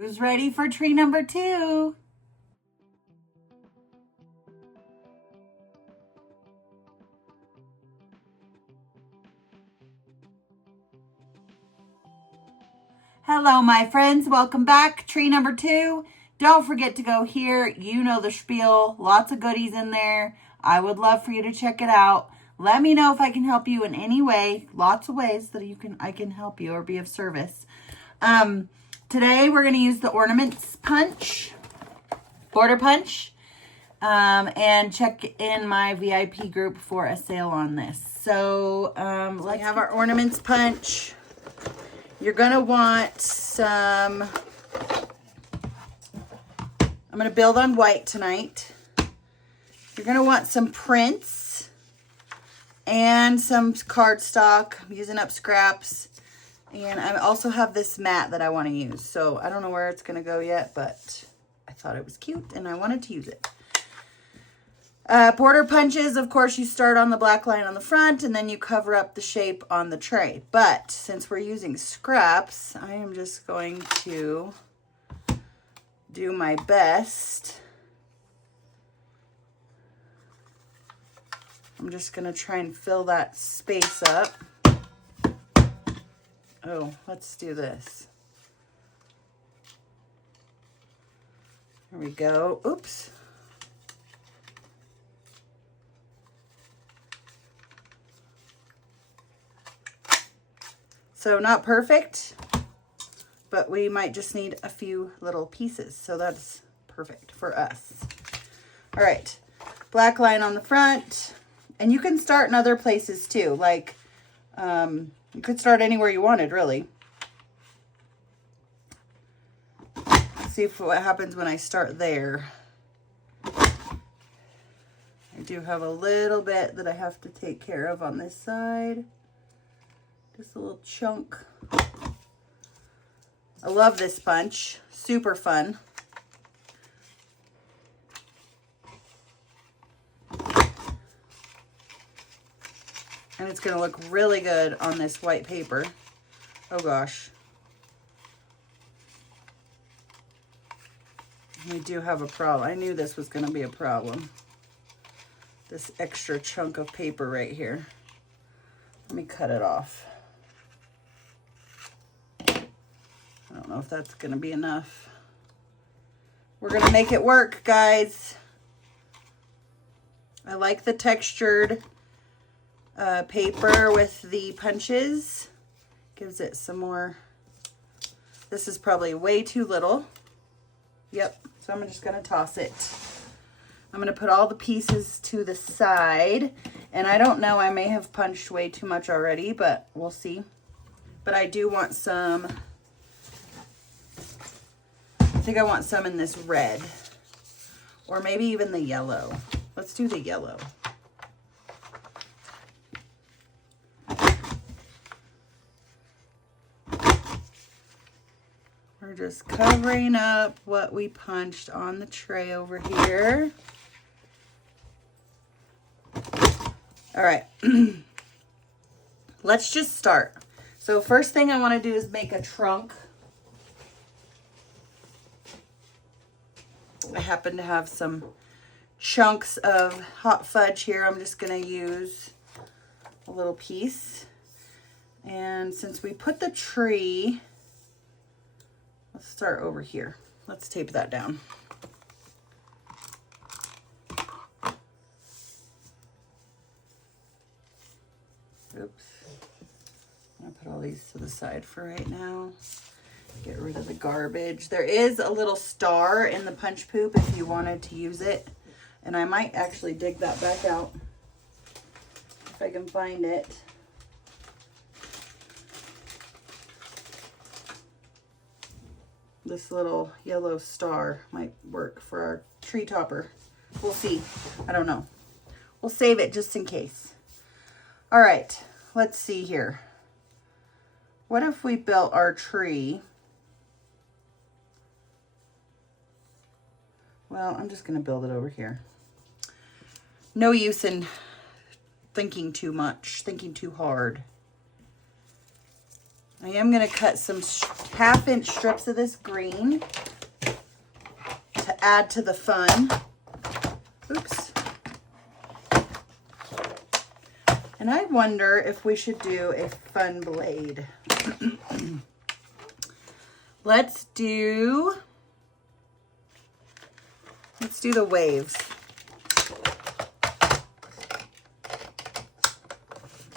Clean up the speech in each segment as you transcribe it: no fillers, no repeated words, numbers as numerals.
Who's ready for tree number 2? Hello, my friends. Welcome back. Tree number 2. Don't forget to go here. You know the spiel. Lots of goodies in there. I would love for you to check it out. Let me know if I can help you in any way. Lots of ways that I can help you or be of service. Today we're going to use the ornaments punch, border punch, and check in my VIP group for a sale on this. So let's have our ornaments punch. You're going to want some, I'm going to build on white tonight. You're going to want some prints and some cardstock. I'm using up scraps. And I also have this mat that I want to use. So I don't know where it's going to go yet, but I thought it was cute and I wanted to use it. Border punches, of course, you start on the black line on the front and then you cover up the shape on the tray. But since we're using scraps, I am just going to do my best. I'm just going to try and fill that space up. Oh, let's do this. There we go. Oops. So not perfect, but we might just need a few little pieces. So that's perfect for us. All right, black line on the front. And you can start in other places too. Like, you could start anywhere you wanted, really. Let's see what happens when I start there. I do have a little bit that I have to take care of on this side. Just a little chunk. I love this punch. Super fun. And it's going to look really good on this white paper. Oh gosh. We do have a problem. I knew this was going to be a problem. This extra chunk of paper right here. Let me cut it off. I don't know if that's going to be enough. We're going to make it work, guys. I like the textured paper with the punches. Gives it some more. This is probably way too little. Yep, so I'm just gonna toss it. I'm gonna put all the pieces to the side, and I don't know, I may have punched way too much already, but we'll see. But I do want some, I think I want some in this red, or maybe even the yellow. Let's do the yellow. We're just covering up what we punched on the tray over here. All right, let's just start. So first thing I want to do is make a trunk. I happen to have some chunks of hot fudge here. I'm just going to use a little piece. And since we put the tree, let's start over here. Let's tape that down. Oops. I'm gonna put all these to the side for right now. Get rid of the garbage. There is a little star in the punch poop if you wanted to use it. And I might actually dig that back out if I can find it. This little yellow star might work for our tree topper. We'll see. I don't know. We'll save it just in case. All right, let's see here. What if we built our tree? Well, I'm just gonna build it over here. No use in thinking too much, thinking too hard. I am going to cut some 1/2-inch strips of this green to add to the fun. Oops. And I wonder if we should do a fun blade. Let's do the waves.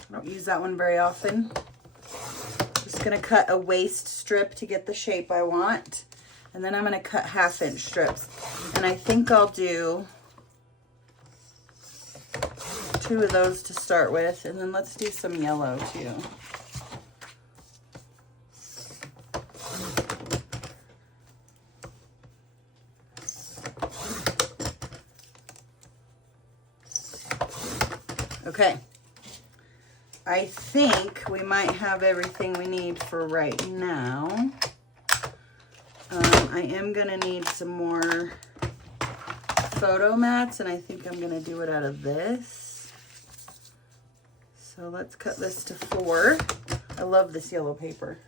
I don't use that one very often. Just gonna cut a waist strip to get the shape I want. And then I'm gonna cut 1/2-inch strips. And I think I'll do 2 of those to start with. And then let's do some yellow too. Okay. I think we might have everything we need for right now. I am going to need some more photo mats, and I think I'm going to do it out of this. So let's cut this to 4. I love this yellow paper.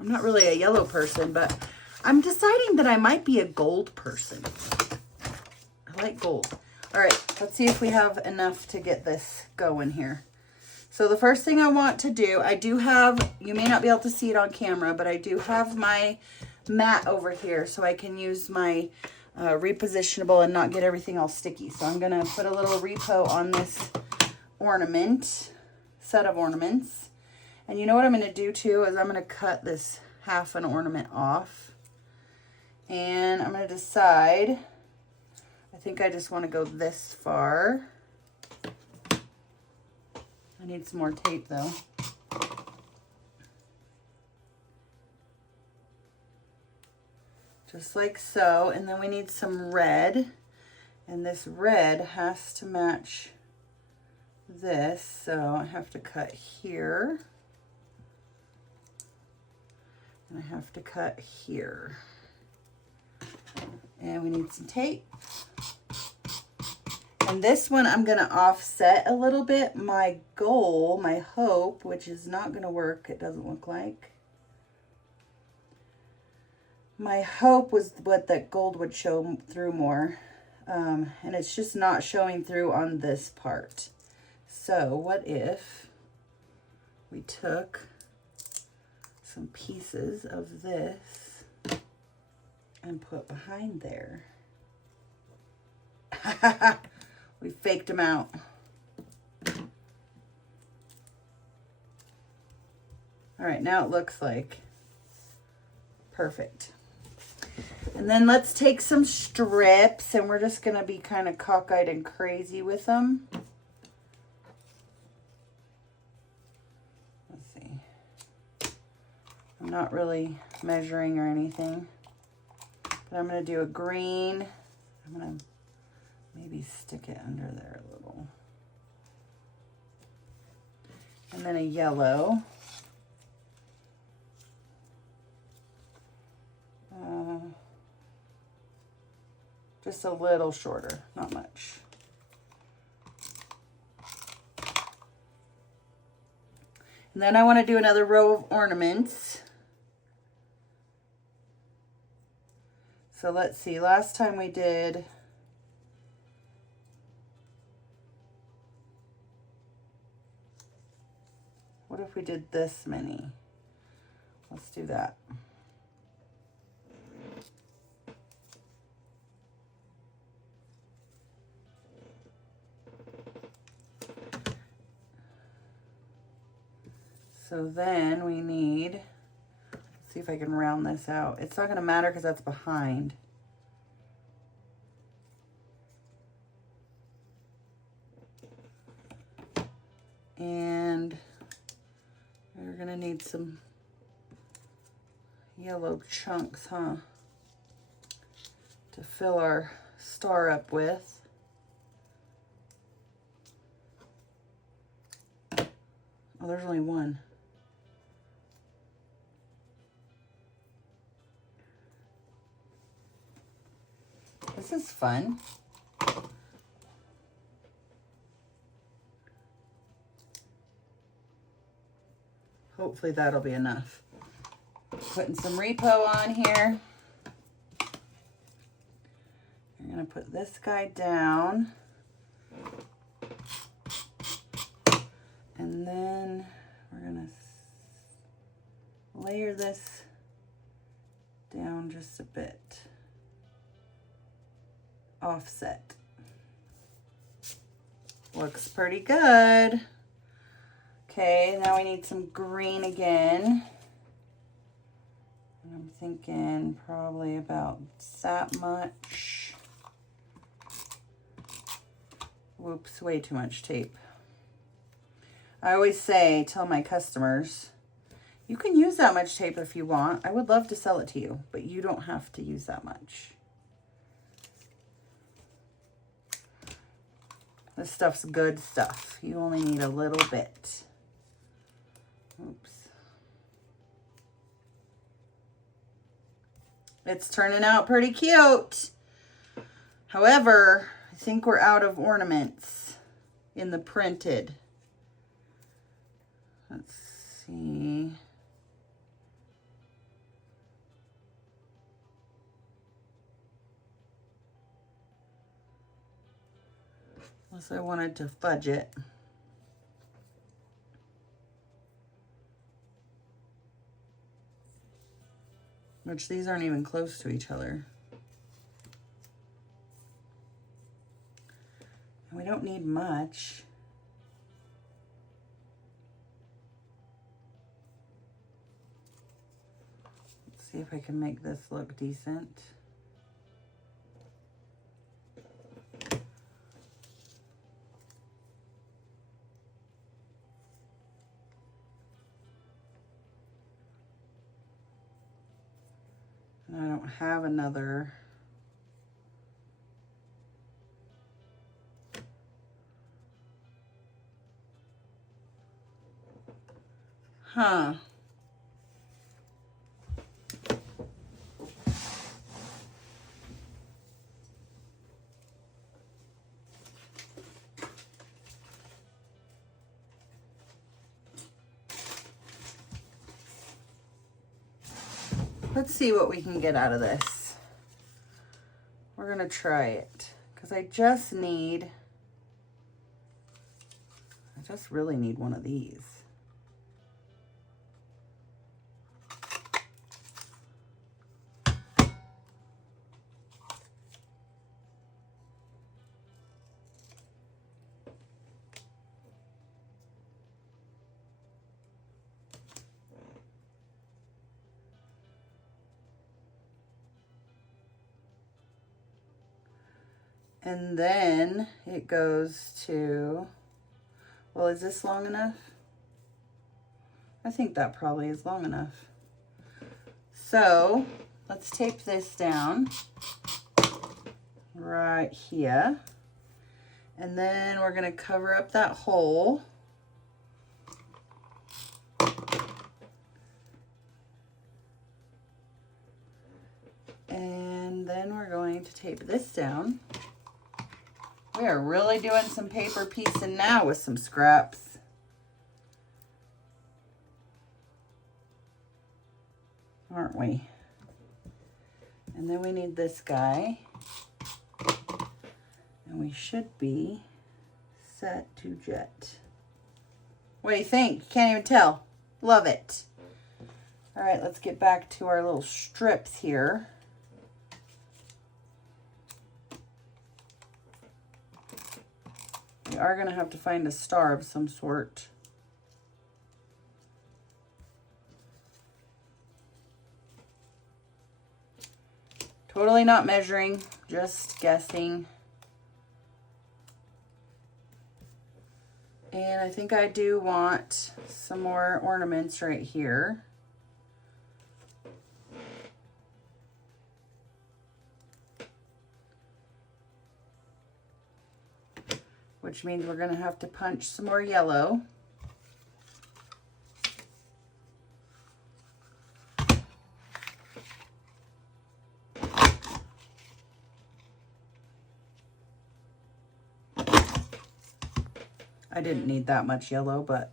I'm not really a yellow person, but I'm deciding that I might be a gold person. I like gold. All right, let's see if we have enough to get this going here. So the first thing I want to do, I do have, you may not be able to see it on camera, but I do have my mat over here so I can use my repositionable and not get everything all sticky. So I'm gonna put a little repo on this ornament, set of ornaments. And you know what I'm gonna do too is I'm gonna cut this 1/2 an ornament off. And I'm gonna decide, I think I just want to go this far. I need some more tape though. Just like so. And then we need some red. And this red has to match this. So I have to cut here. And I have to cut here. And we need some tape. And this one I'm going to offset a little bit. My goal, my hope, which is not going to work, it doesn't look like. My hope was what that gold would show through more. And it's just not showing through on this part. So what if we took some pieces of this and put behind there? We faked them out. All right, now it looks like perfect. And then let's take some strips, and we're just going to be kind of cockeyed and crazy with them. Let's see. I'm not really measuring or anything, but I'm going to do a green. I'm going to maybe stick it under there a little. And then a yellow. Just a little shorter, not much. And then I want to do another row of ornaments. So let's see, last time we did what if we did this many? Let's do that. So then we need, let's see if I can round this out. It's not going to matter because that's behind. And we're going to need some yellow chunks, huh? To fill our star up with. Oh, there's only one. This is fun. Hopefully that'll be enough. Putting some repo on here. I'm gonna put this guy down. And then we're gonna layer this down just a bit. Offset. Looks pretty good. Okay, now we need some green again. I'm thinking probably about that much. Whoops, way too much tape. I always tell my customers, you can use that much tape if you want. I would love to sell it to you, but you don't have to use that much. This stuff's good stuff. You only need a little bit. Oops. It's turning out pretty cute. However, I think we're out of ornaments in the printed. Let's see. Unless I wanted to fudge it. Which these aren't even close to each other. And we don't need much. Let's see if I can make this look decent. I don't have another. Huh. Let's see what we can get out of this. We're gonna try it because I just really need one of these. And then it goes to, well, is this long enough? I think that probably is long enough. So let's tape this down right here. And then we're gonna cover up that hole. And then we're going to tape this down. We are really doing some paper piecing now with some scraps. Aren't we? And then we need this guy. And we should be set to jet. What do you think? Can't even tell. Love it. All right, let's get back to our little strips here. We are going to have to find a star of some sort. Totally not measuring, just guessing. And I think I do want some more ornaments right here. Which means we're going to have to punch some more yellow. I didn't need that much yellow, but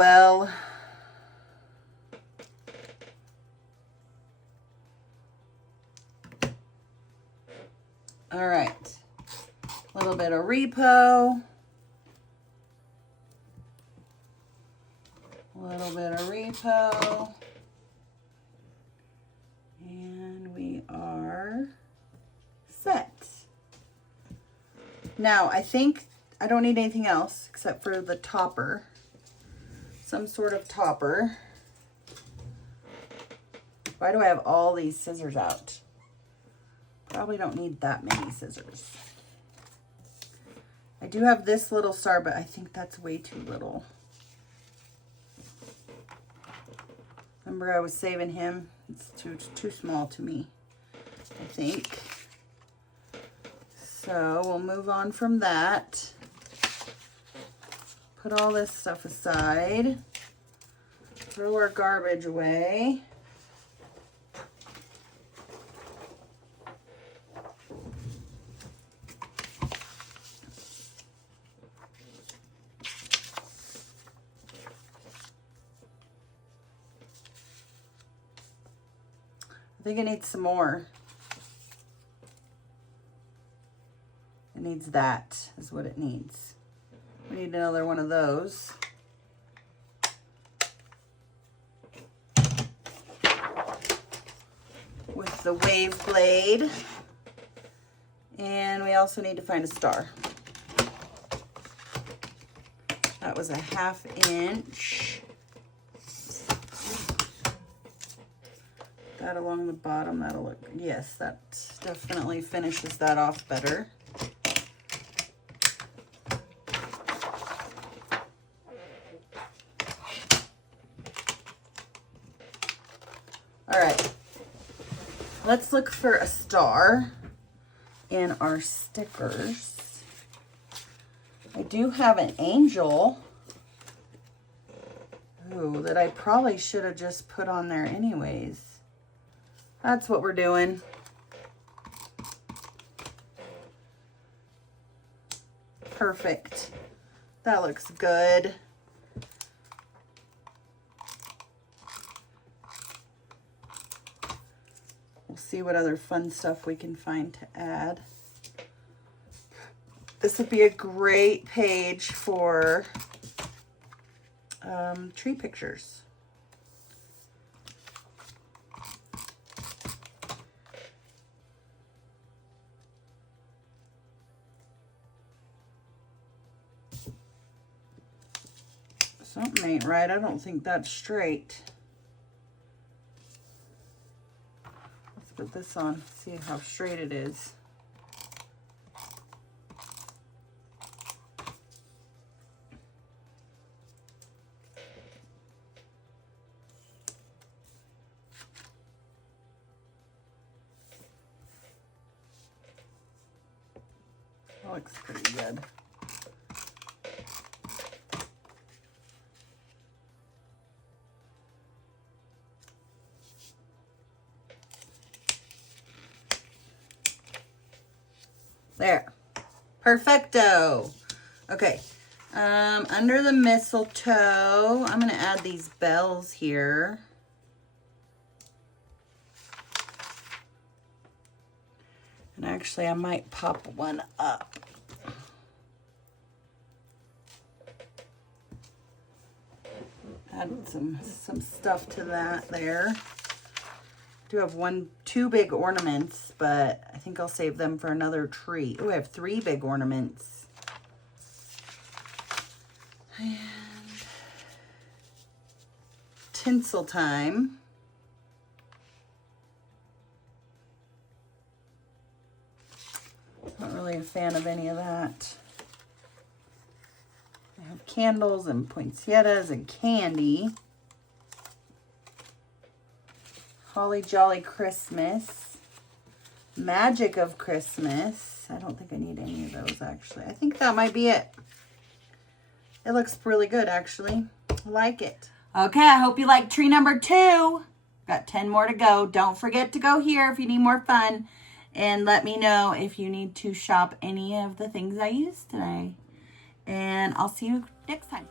well. All right, a little bit of repo. A little bit of repo. And we are set. Now, I think I don't need anything else except for the topper. Some sort of topper. Why do I have all these scissors out? Probably don't need that many scissors. I do have this little star, but I think that's way too little. Remember I was saving him? It's too small to me, I think. So we'll move on from that. Put all this stuff aside. Throw our garbage away. I think it needs some more. It needs that, is what it needs. We need another one of those. With the wave blade. And we also need to find a star. That was a 1/2 inch. That along the bottom, that'll look, yes, that definitely finishes that off better. All right, let's look for a star in our stickers. I do have an angel. Ooh, that I probably should have just put on there anyways. That's what we're doing. Perfect. That looks good. We'll see what other fun stuff we can find to add. This would be a great page for tree pictures. Something ain't right. I don't think that's straight. Let's put this on, see how straight it is. That looks pretty good. There, perfecto. Okay, under the mistletoe, I'm gonna add these bells here. And actually, I might pop one up. Add some stuff to that there. I do have two big ornaments, but I think I'll save them for another tree. Oh, I have 3 big ornaments. And tinsel time. Not really a fan of any of that. I have candles and poinsettias and candy. Holly Jolly Christmas. Magic of Christmas. I don't think I need any of those, actually. I think that might be it. It looks really good, actually. I like it. Okay, I hope you like tree number 2. Got 10 more to go. Don't forget to go here if you need more fun. And let me know if you need to shop any of the things I used today. And I'll see you next time.